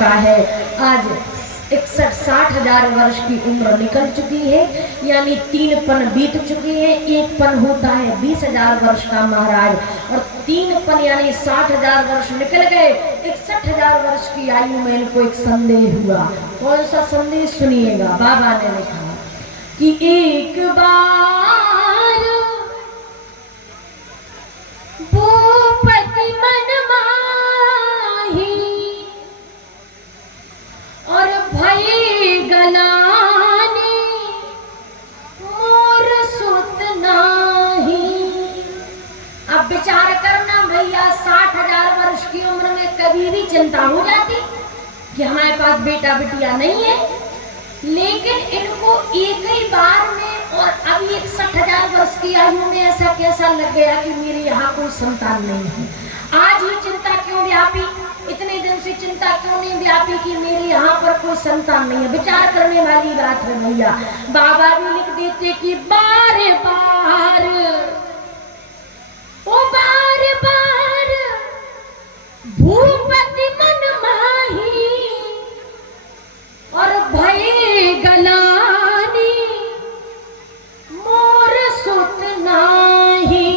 है। आज 61-60 हजार वर्ष की उम्र निकल चुकी है, यानी 3 पन बीत चुके हैं। एक पन होता है 20,000 वर्ष का महाराज, और 3 पन यानी 60,000 वर्ष निकल गए। 61,000 वर्ष की आयु में इनको एक संदेह हुआ। कौन सा संदेश? सुनिएगा। बाबा ने लिखा कि एक बार भूपति मन माही और भई गलानी मोर सुत नाही। अब विचार करना भैया, 60,000 वर्ष की उम्र में कभी भी चिंता हो जाती कि हमारे पास बेटा बिटिया नहीं है, लेकिन इनको एक ही बार में और अभी 61,000 वर्ष की आयु में ऐसा कैसा लग गया कि मेरे यहाँ कोई संतान नहीं है। आज ही चिंता क्यों व्यापी? इतने दिन से चिंता क्यों नहीं व्यापी कि मेरे यहाँ पर कोई संतान नहीं है? विचार करने वाली बात है भैया। बाबा भी लिख देते कि बार बार ओ बार बार भूपति मन माही और भय गलानी मोर सुत नाही।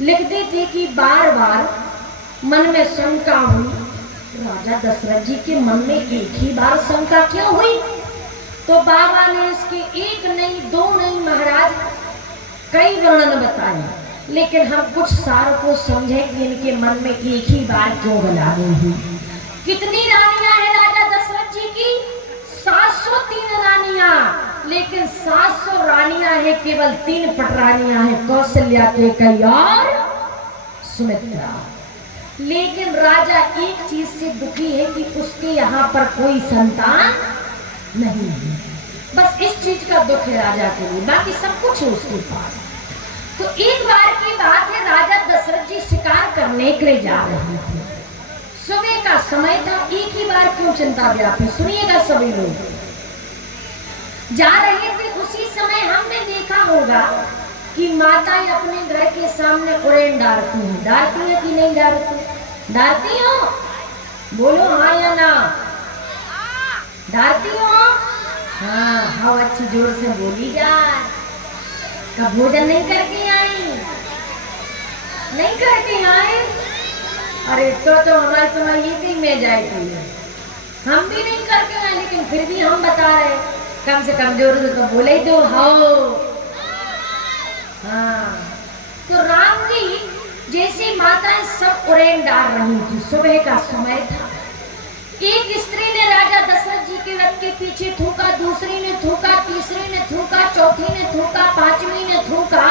लिख देते कि बार बार मन में शंका हुई। राजा दशरथ जी के मन में एक ही बार शंका क्यों हुई? तो बाबा ने इसके एक नहीं, दो नहीं महाराज, कई वर्णन बताए, लेकिन हम कुछ सार को समझे कि इनके मन में एक ही बार क्यों गलानी हुई। कितनी रानियां हैं राजा दशरथ जी की? 703 रानियां, लेकिन 700 रानियां हैं, केवल 3 पटरानियां हैं, कौशल्या, कैकेयी और सुमित्रा। लेकिन राजा एक चीज से दुखी है कि उसके यहाँ पर कोई संतान नहीं है। बस इस चीज का दुख है राजा के लिए, बाकी सब कुछ है उसके पास। तो एक बार की बात है, राजा दशरथ जी शिकार करने के लिए जा रहे थे। सुबह का समय था। एक ही बार क्यों चिंता व्यापी? सुनिएगा सभी लोग। जा रहे थे, उसी समय हमने देखा होगा कि माताएं अपने घर के सामने उड़ेन डालती हैं। डालती है कि नहीं डालती? डालती हो? बोलो हाँ या ना। डालती हो? हाँ, हाँ अच्छी जोर से बोली जाए। कब भोजन नहीं करके आई? नहीं करके आए? अरे तो हमारी तुम्हारी ईदी में जाएगी। हम भी नहीं करके आए, लेकिन फिर भी हम बता रहे, कम से कम जोर से तो बोले ही दो हो। हाँ, तो राम जी जैसी माताएं सब उड़ेन डाल रही थी। सुबह का समय था। एक स्त्री ने राजा दशरथ जी के रथ के पीछे थूका, दूसरी ने थूका, तीसरी ने थूका, चौथी ने थूका, पांचवी ने थूका,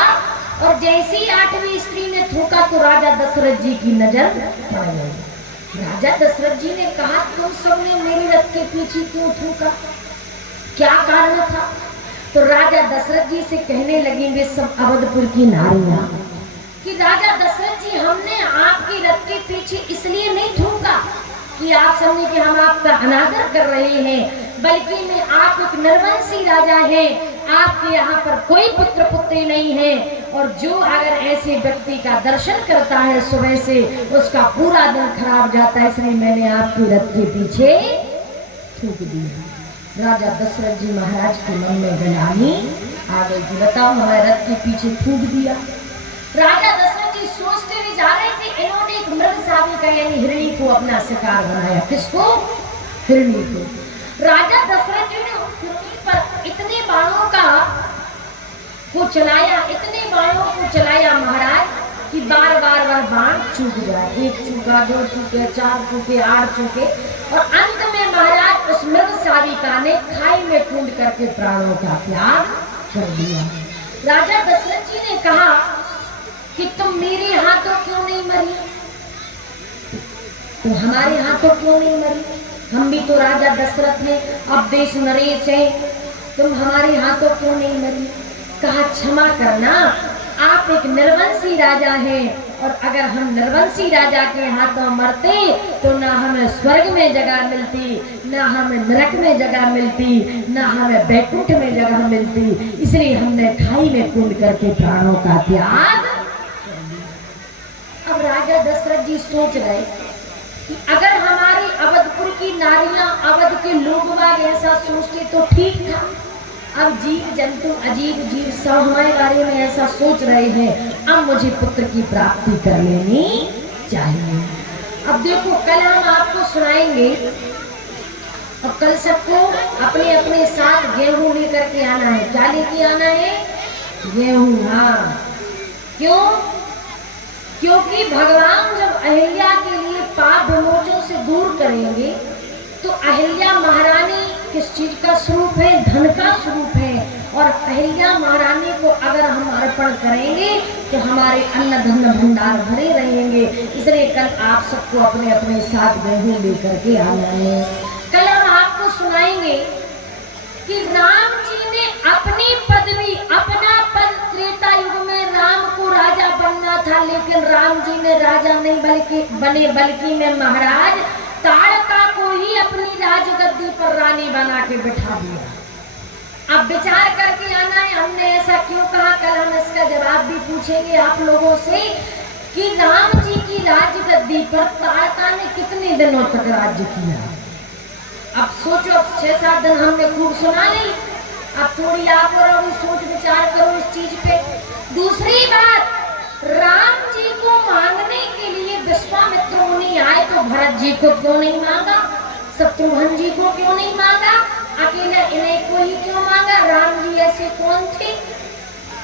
और जैसी 8वीं स्त्री ने थूका तो राजा दशरथ जी की नजर पड़ गई। राजा दशरथ जी ने कहा, तुम सबने मेरे रथ के पीछे क्यों थूका? क्या कारण था? तो राजा दशरथ जी से कहने लगी वे सब अवधपुर की नारियां कि राजा दशरथ जी, हमने आपके रथ के पीछे इसलिए नहीं थूका कि आप समझे कि हम आपका अनादर कर रहे हैं, बल्कि में आप एक निर्वंशी राजा हैं, आपके यहाँ पर कोई पुत्र पुत्री नहीं है, और जो अगर ऐसे व्यक्ति का दर्शन करता है सुबह से, उसका पूरा दिन खराब जाता है, इसलिए मैंने आपके रथ के पीछे थूक दिया। राजा दशरथ जी महाराज के मन में गलानी आ गई कि बताओ, हमारे रथ के पीछे थूक दिया। राजा दशरथ जी सोचते हुए जा रहे थे, इन्होंने एक मृग साबिका यानी हिरणी को अपना शिकार बनाया। किसको? हिरणी को। राजा दशरथ जी ने उस हिरणी पर इतने बाणों को चलाया, इतने बाणों को चलाया महाराज कि बार बार वह बाण चूक जाए। 1 चूका, 2 चूके, 4 चूके, 8 चूके, और अंत में महाराज उस मृग साबिका ने खाई में कूद करके प्राणों का त्याग कर दिया। राजा दशरथ जी ने कहा कि तुम मेरे हाथों क्यों नहीं मरी? तुम हमारे हाथों क्यों नहीं मरी? हम भी तो राजा दशरथ हैं, अब देश नरेश है, तुम हमारे हाथों क्यों नहीं मरी? कहा, क्षमा करना, आप एक निर्वंशी राजा हैं, और अगर हम निर्वंशी राजा के हाथों मरते तो ना हमें स्वर्ग में जगह मिलती, ना हमें नरक में जगह मिलती, ना हमें बैकुंठ में जगह मिलती, इसलिए हमने खाई में कूद करके प्राणों का त्याग। अब राजा दशरथ जी सोच रहे कि अगर हमारे नारियां अवध के लोग बाग ऐसा सोचते तो ठीक था। अब जीव जंतु अजीब जीव सब हमारे बारे में ऐसा सोच रहे हैं, अब मुझे पुत्र की प्राप्ति कर लेनी चाहिए। अब देखो कल हम आपको सुनाएंगे और कल सबको अपने अपने साथ गेहूं लेकर के आना है। क्या लेके आना है? गेहूं। हाँ, क्यों? क्योंकि भगवान जब अहिल्या के लिए पाप विमोचन से दूर करेंगे तो अहिल्या महारानी किस चीज का स्वरूप है? धन का स्वरूप है। और अहिल्या महारानी को अगर हम अर्पण करेंगे तो हमारे अन्न धन भंडार भरे रहेंगे। इसलिए कल आप सबको अपने अपने साथ गेहूं लेकर के आना है। कल हम आपको सुनाएंगे कि राम जी ने अपनी पदवी, अपना पद त्रेता युग में राम को राजा बनना था, लेकिन राम जी ने राजा नहीं बल्कि में महाराज ताड़का को ही अपनी राजगद्दी पर रानी बना के बिठा दिया। अब विचार करके आना है हमने ऐसा क्यों कहा। कल हम इसका जवाब भी पूछेंगे आप लोगों से कि राम जी की राजगद्दी पर ताड़का ने कितने दिनों तक राज्य किया। अब सोचो, 6-7 दिन हमने खूब सुना ली, अब थोड़ी आप और अभी सोच विचार करो इस चीज पे। दूसरी बात, राम जी को मांगने के लिए विश्वामित्र मुनि आए तो भरत जी को क्यों नहीं मांगा? शत्रुघ्न जी को क्यों नहीं मांगा? अकेले इन्हें को ही क्यों मांगा? राम जी ऐसे कौन थे?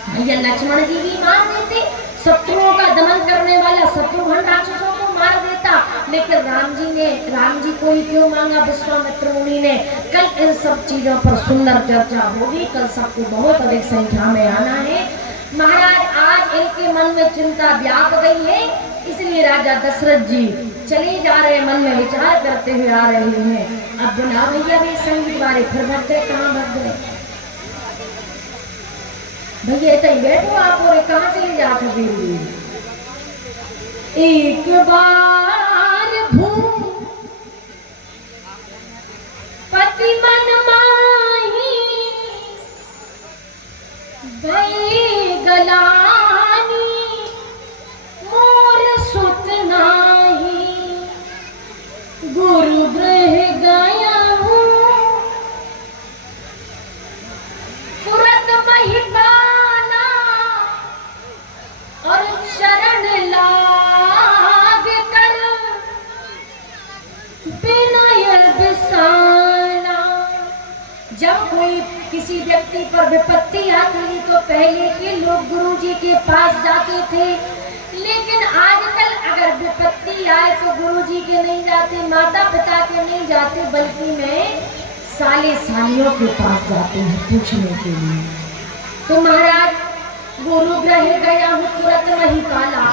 भैया लक्ष्मण जी भी मार देते, शत्रुओं का दमन करने वाला शत्रुघ्न राक्षसों को मार देता, लेकिन राम जी को ही क्यों मांगा विश्वामित्र मुनि ने? कल इन सब चीजों पर सुंदर चर्चा होगी। कल सबको बहुत अधिक संख्या में आना है। महाराज आज इनके मन में चिंता व्याप गई है, इसलिए राजा दशरथ जी चले जा रहे, मन में विचार करते हुए आ रहे हैं। अब बुला भैया भी संगीत वाले फिर भग गए। कहाँ भग गए भैया? कहीं बैठो आप, और कहाँ चले जाते फिर? एक बार पति मन माही भई गलानी, मोर सुत नाही गुरु गृह गया हूँ, तुरंत महिपाना और शरण लाग कर विनय बिसाना। जब कोई किसी व्यक्ति पर विपत्ति आती तो पहले के लोग गुरु जी के पास जाते थे, लेकिन आजकल अगर विपत्ति आए तो गुरु जी के नहीं जाते, माता पिता के नहीं जाते, बल्कि मैं साले सालियों के पास जाते हैं पूछने के लिए। तो महाराज गुरु गृह गया हूँ, तुरंत वही पाला,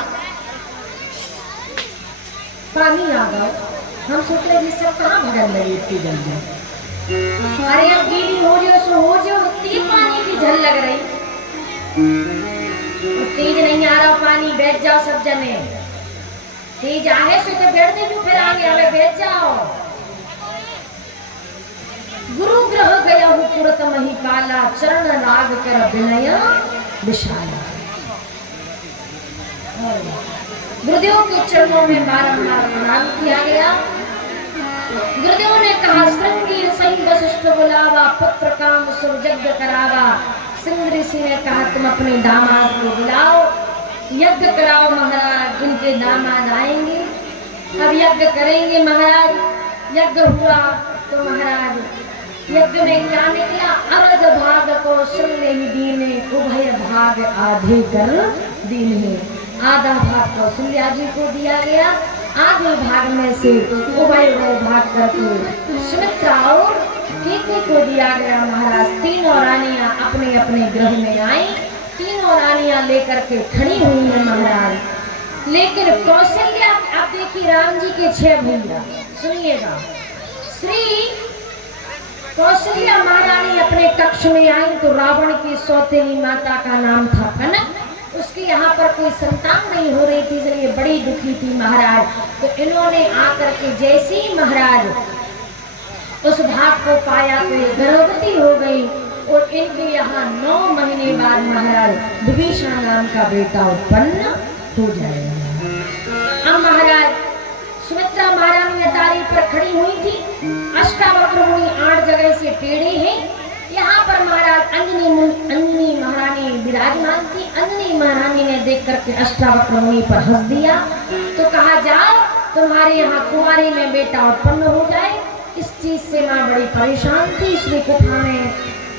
पानी आ गया। हम सोच रहे जिससे कहाँ भगन लगी इतनी जल्दी। अरे अब गीली हो जो इतनी पानी की झल लग रही, तेज नहीं आ रहा पानी। बैठ जाओ सब जने, तेज आए सो तो बैठ दे, फिर आगे हमें बैठ जाओ। गुरु ग्रह गया हूँ तुरंत मही पाला, चरण राग कर विनय विशाला। गुरुदेव के चरणों में बारंबार प्रणाम किया गया। गुरुदेव ने कहा श्रृंगी सही वशिष्ठ बुलावा, पुत्र काम सुर यज्ञ करावा। सिंह ऋषि ने कहा तुम अपने दामाद को बुलाओ, यज्ञ कराओ महाराज, उनके दामाद आएंगे। अब यज्ञ करेंगे महाराज। यज्ञ हुआ तो महाराज यज्ञ में क्या निकला? अर्ध भाग को सुनने ही दीने, उभय भाग आधे कर दीने। आधा भाग कौशल्या जी को दिया गया, आधे भाग में से उभय भाग करके सुमित्रा और केकई को दिया गया। महाराज तीनों रानियां अपने अपने गृह में आई, तीनों रानियां लेकर के खड़ी हुई है महाराज। लेकिन कौशल्या, अब देखिए राम जी के 6 भैया, सुनिएगा। श्री कौशल्या महारानी अपने कक्ष में आई तो रावण की सौतेली माता का नाम था कनक। उसकी यहाँ पर कोई संतान नहीं हो रही थी, इसलिए बड़ी दुखी थी महाराज। तो इन्होंने आकर के जैसे ही महाराज उस भाग को पाया तो ये गर्भवती हो गई और इनके यहाँ 9 महीने बाद महाराज विभीषण नाम का बेटा उत्पन्न हो जाएगा। अब महाराज सुमित्रा महारानी अटारी पर खड़ी हुई थी टेढ़े हैं। यहाँ पर महाराज अंजनी महारानी विराजमान थी। अंजनी महारानी ने देख करके अष्टावक्र मुनि पर हंस दिया। तो कहा जाओ तुम्हारे यहाँ कुंवारी में बेटा उत्पन्न हो जाए। इस चीज से माँ बड़ी परेशान थी, इसलिए गुफा में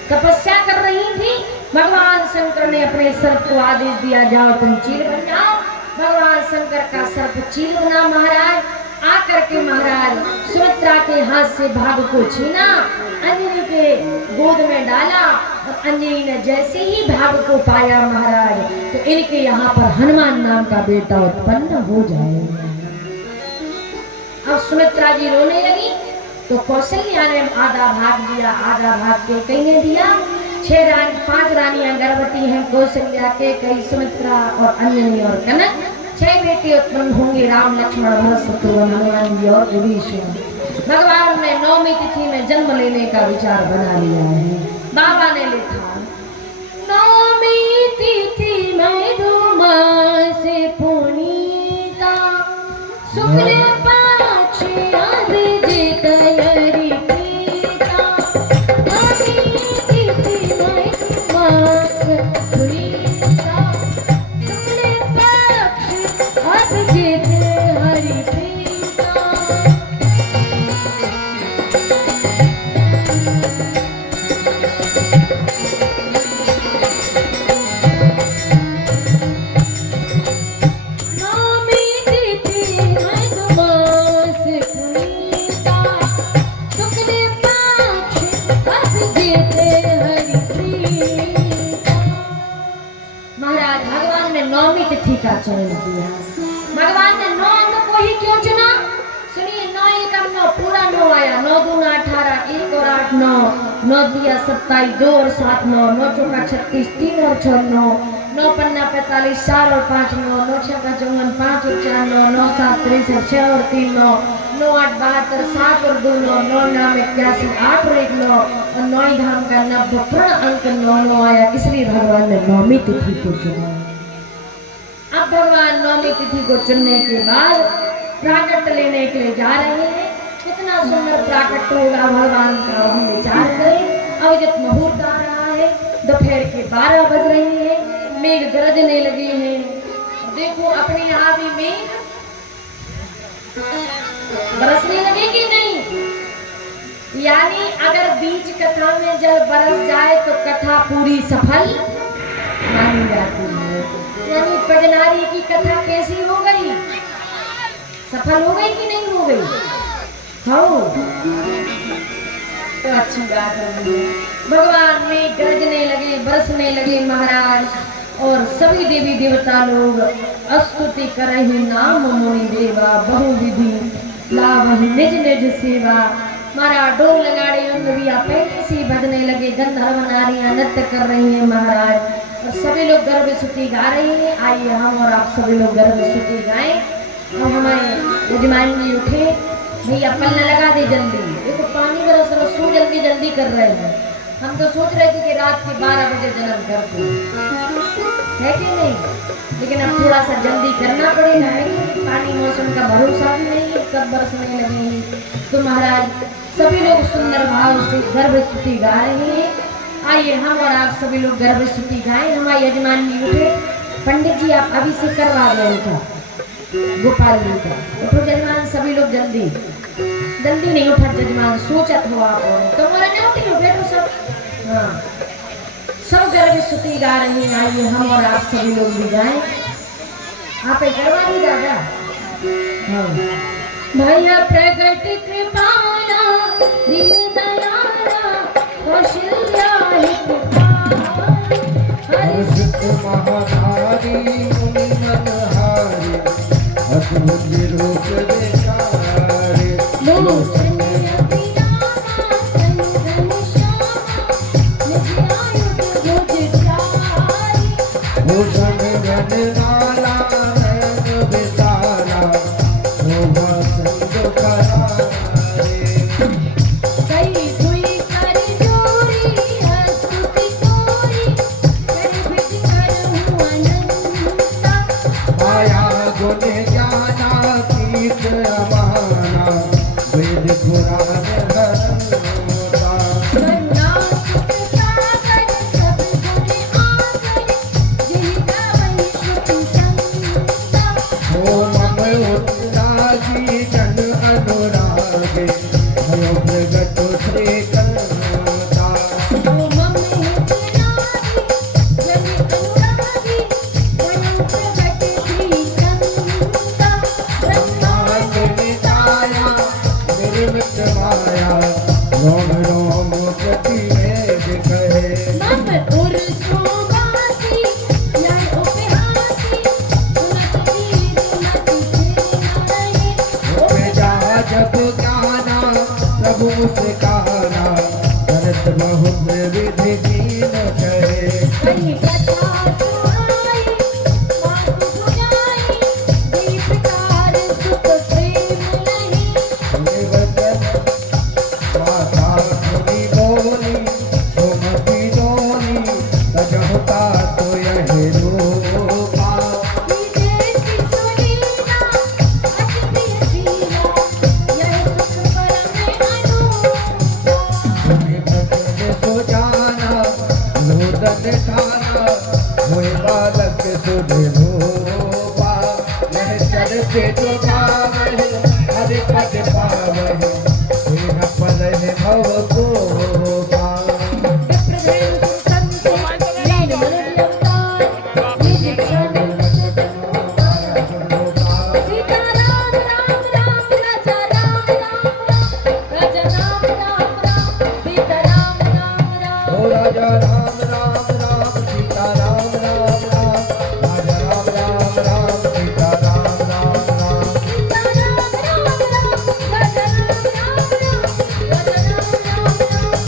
तपस्या कर रही थी। भगवान शंकर ने अपने सर्प को आदेश दिया, जाओ तुम चील बन जाओ। भगवान शंकर का सर्प चील बना। महाराज आकर के महाराज सुमित्रा के हाथ से भाग को छीना, अंजनी के गोद में डाला और अंजनी ने जैसे ही भाग को पाया महाराज, तो इनके यहाँ पर हनुमान नाम का बेटा उत्पन्न हो जाए। अब सुमित्रा जी रोने लगी तो कौशल्या ने आधा भाग दिया, आधा भाग के कई ने दिया। 5 रानियां गर्भवती हैं, कौशल्या के कई सुमित्रा और अंजनी और कनक। 6 बेटे उत्पन्न होंगे, राम लक्ष्मण भरत शत्रुघ्न हनुमान जी और विभीषण। भगवान ने 9वीं तिथि में जन्म लेने का विचार बना लिया है। बाबा ने लिखा 9वीं तिथि में धूमास पुनीता शुक्ल पक्ष अभिजित हरि प्रीता। 9वीं तिथि में धूमास पुनीता शुक्ल पक्ष अभिजित हरि प्रीता। महाराज भगवान ने 9वीं तिथि का चयन किया। भगवान ने 9 अंक को ही क्यों चुना? सुनिए, 9 एकम 9 पूरा 9 आया। 9 दूना 18, 1 और 8 9, 9 दिया 27, 2 और 7 9, 9 चौका 36, 3 और 6 9, 9 पन्ना 45, 4 और 5 9, 9 छक्का 54, 5 और 4 9, 9 7 63, 6 और 3 9, 9 8 72, 7 और 2 9, 9 9 81, 8 और 1 9 और 9 धाम का 90 पूर्ण अंक 9 9 आया। इसलिए भगवान ने 9वीं तिथि को चुना। अब भगवान 9वीं तिथि को चुनने के बाद प्राकट लेने के लिए जा रहे हैं। कितना सुंदर प्राकट होगा भगवान का, हम विचार करें। अविजित मुहूर्त आ रहा है, दोपहर के 12 बज रहे हैं, मेघ गरजने लगे हैं। देखो अपने यहाँ भी मेघ बरसने लगे कि नहीं? यानी अगर बीच कथा में जल बरस जाए तो कथा पूरी सफल मानी जाती है। यानी पजनारी की कथा कैसी हो गई? सफल हो गई कि नहीं हो गई? हो तो अच्छी बात है। भगवान में गरजने लगे, बरसने लगे महाराज, और सभी देवी देवता लोग स्तुति करहि नाम मुनि देवा, बहुविधि लावहि निज निज सेवा। मारा डोल लगाड़े अंगविया पहले से बजने लगे, गंधर्व नारियां नृत्य कर रही हैं महाराज, और सभी लोग गर्भ स्तुति गा रहे हैं। आइए हम और आप सभी लोग गर्भ स्तुति गाएं। अब हमारे यजमान जी उठे, भैया पल्ला लगा दे जल्दी। देखो पानी बरस रहा, सो जल्दी जल्दी कर रहे हैं। हम तो सोच रहे थे कि रात के 12 बजे जन्म करते है कि नहीं, लेकिन अब थोड़ा सा जल्दी करना पड़ेगा, है कि पानी मौसम का भरोसा भी नहीं है कब बरसने लगेगी। तो महाराज सभी लोग सुंदर भाव से गर्भ स्तुति गा रहे हैं। आइए हम और आप सभी लोग गर्भ स्तुति गाएं। हमारे यजमान जी उठे, पंडित जी आप अभी से करवा दो उनका, गोपाल जी का। उठो जजमान, सभी लोग जल्दी जल्दी नहीं उठा जजमान, सोचत हो आप तो मोरा नहीं उठी हो बैठो सब। हाँ सब गर्भ स्तुति गा रही हैं। आइए हम और आप सभी लोग भी गाएं। आप करवा दी दादा। हाँ भैया प्रगट कृपाला दीन दयाला कौशल्या हितकारी, हर्षित महाधारी मुनि मनहारी, अद्भुत रूप दिखारे। लोचन अति रामा चंदन श्यामा, निज आयुध भुज चारी। भूषण गण नाला नयन विशाला, शोभा संग करारे। कई हुई कर जोरी स्तुति तोरी, कर भिज करहूँ अनंता। माया गुण ज्ञाना कीट अमाना, वेद पुराण धर्मता। निर्मित माया रोम रोम प्रति वेद कहे मम पुरुषोवासी यह उपहासी सुनत तीर मति रहे उपजा जब ज्ञाना प्रभु से कहना भरत बहुत विधि दीन कहे हरि कथा सुहाई मातु सुनाई देई प्रकार सुख प्रेम नहीं निवचन माता सुनी बोली सुमति दोनी तजहुता तो यह रूपा विदेशी सुनीना अति प्रिय यह सुख परम अनूपा सुनि भक्त सो जाना नूतन ठाना हुए बालक सुध रूपा यह चढ़ते तो पावहि हरि पद पावहि तेन पद है भव गोपा विप्रदेव संत लीन मन अवतार निज क्षण सीता राम राम राम राजा राम राम राजा राम राम राम सीता राम राम राम ओ राजा राम राम राम सीता राम राम राम राजा राम राम राम सीता राम राम राम सीता राम राम राम राजा राम राम राम राजा राम राम राम सीता राम राम राम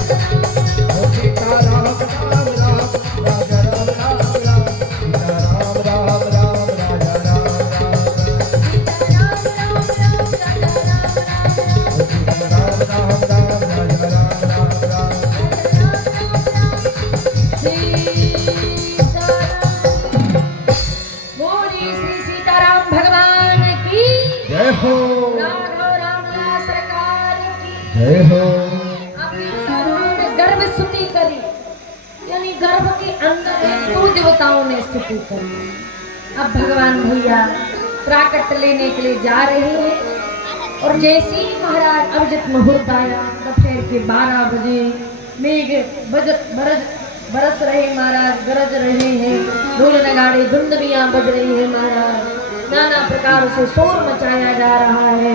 ओ सीता राम राम राम राजा राम राम राम सीता राम राम राम राजा राम राम राम सीता राम राम राम राजा राम राम राम ओ सीता राम राम राम राजा राम राम राम बोली श्री सीताराम भगवान की जय हो राघव रामदास सरकार की जय हो अभी उन्होंने गर्भ स्तुति करी यानी गर्भ के अंदर एक दो देवताओं ने स्तुति करी अब भगवान भैया प्राकट लेने के लिए जा रहे हैं और जैसे ही महाराज अभिजित मुहूर्त आया दोपहर के 12 बजे मेघ बरस रहे महाराज गरज रहे हैं ढोल नगाड़े धुंदलियां बज रही है महाराज नाना प्रकार से शोर मचाया जा रहा है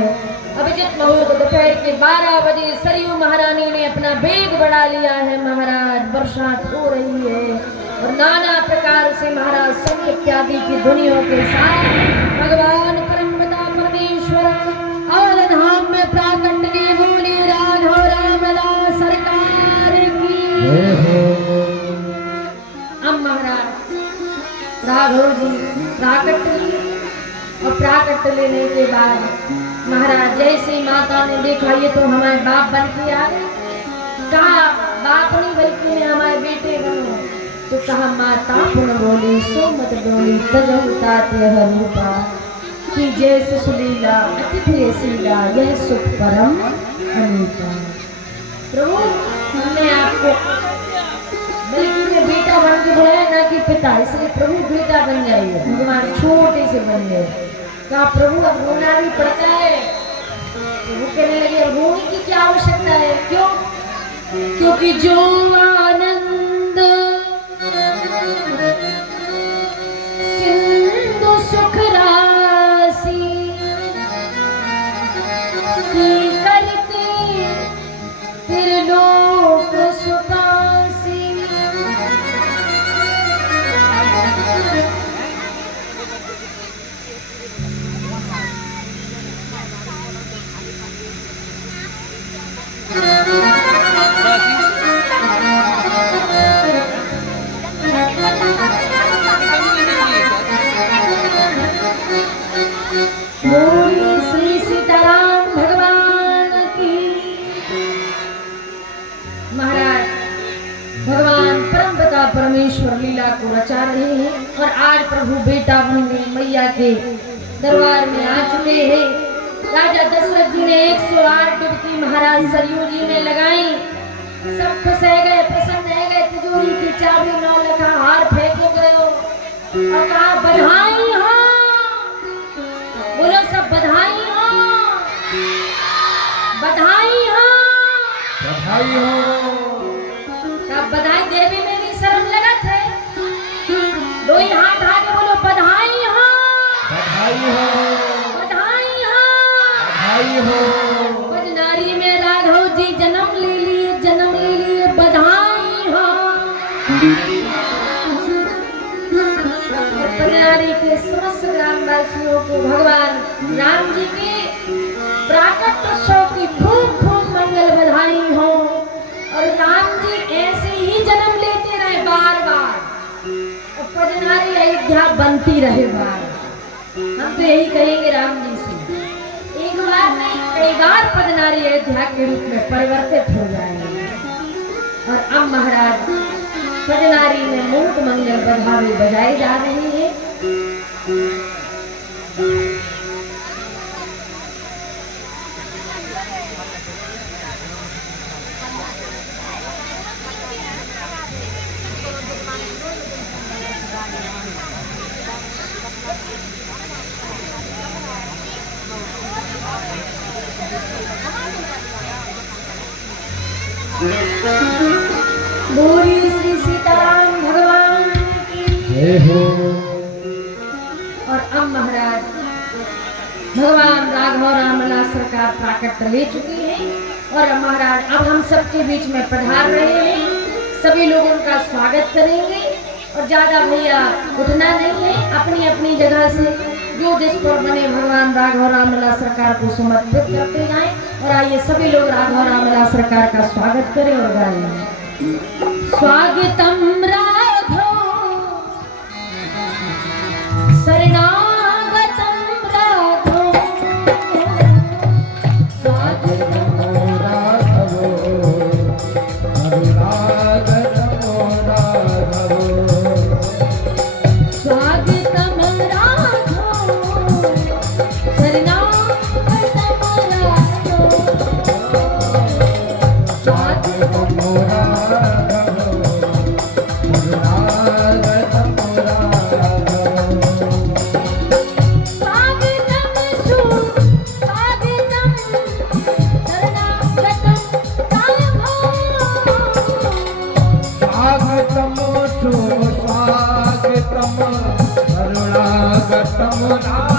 अभिजित मुहूर्त दोपहर के 12 बजे सरयू महारानी ने अपना वेग बढ़ा लिया है महाराज बरसात हो रही है और नाना प्रकार से महाराज संग इत्यादि की ध्वनियों के साथ भगवान परमपिता परमेश्वर और धाम में प्राकट लिए बोली राघव रामदास सरकार की जय हो अब महाराज राघव जी प्राकट लिए और प्राकट लेने के बाद महाराज जैसे माता ने देखा ये तो हमारे बाप बन के आ गए कहा बाप नहीं बल्कि मैं हमारे बेटे बनो तो कहा माता पुन बोली सो मत बोली तजहुता तेह रूपा कि जैसे सुलीला अति प्रियशीला यह सुख परम अनूपा प्रभु हमने आपको बल्कि मैं बेटा बन के बुलाया ना कि पिता इसलिए प्रभु बेटा बन जाइए भगवान छोटे से बन गए कहा प्रभु अब रोना भी पड़ता है प्रभु कहने लगे अब रोने की क्या आवश्यकता है क्यों क्योंकि जो आनंद सिंधु सुख राशि करते त्रिलोक सुखासी बोली श्री सीताराम भगवान की महाराज भगवान परमपिता परमेश्वर लीला को रचा रहे हैं और आज प्रभु बेटा बन गए मैया के दरबार में आ चुके हैं राजा दशरथ जी ने 108 डुबकी महाराज सरयू जी में लगाई सब खुश है गए प्रसन्न है गए तिजोरी की चाबी 9 लखा हार फेंको गयो और कहा बधाई हो बोलो सब बधाई हो बधाई हो बधाई हो कब बधाई देवी में भी शर्म लगत है दो ही हाथ आगे बोलो बधाई हो बधाई हो बधाई हो बधाई बधाई हो। बजनारी में राघव जी जन्म ले लिए बधाई हो। और बजनारी के समस्त ग्रामवासियों को भगवान राम जी के प्राकट उत्सव की खूब खूब मंगल बधाई हो। और राम जी ऐसे ही जन्म लेते रहे बार बार, और बजनारी अयोध्या बनती रहे बार। हम तो यही कहेंगे राम जी से, एक बार नहीं कई बार पदनारी अयोध्या के रूप में परिवर्तित हो जाएंगे। और अब महाराज पदनारी में मूक मंगल बधाई बजाई जा रही है। बोलिए श्री सीताराम भगवान की जय हो। और अब महाराज भगवान राघव रामला सरकार प्राकट ले चुकी है। और अब महाराज अब हम सबके बीच में पधार रहे हैं। सभी लोग उनका स्वागत करेंगे। और ज्यादा भैया उठना नहीं है, अपनी अपनी जगह से जो जिस पर बने भगवान राघव रामला सरकार को समर्पित करते जाएं। और आइए सभी लोग राघव रामला सरकार का स्वागत करें और गाएं। स्वागतम राघव शरणागतम राघव, स्वागतम राघव शरणागतम राघव, स्वागतम राघव शरणागतम राघव, स्वागतम राघव शरणागतम राघव, स्वागतम सुस्वागतम शरणागतम राघव, स्वागतम सुस्वागतम शरणागतम राघव।